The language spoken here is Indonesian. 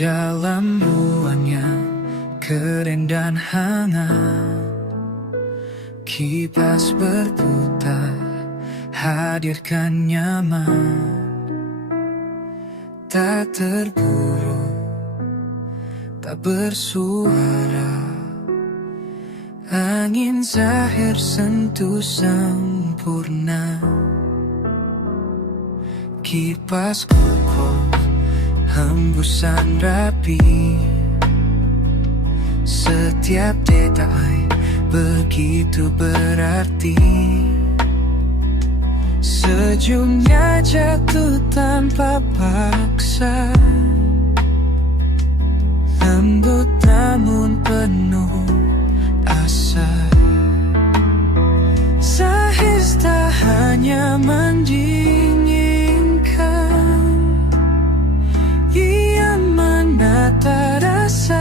dalam ruang yang kering dan hangat. Kipas berputar, hadirkan nyaman. Tak terburu, tak bersuara. Angin zahir sentuh sempurna. Kipas kokoh, hembusan rapi. Setiap detai begitu berarti. Sejumnya jatuh tanpa paksa. Lembut namun penuh asa. Sahis tak hanya mendinginkan, ia menata rasa.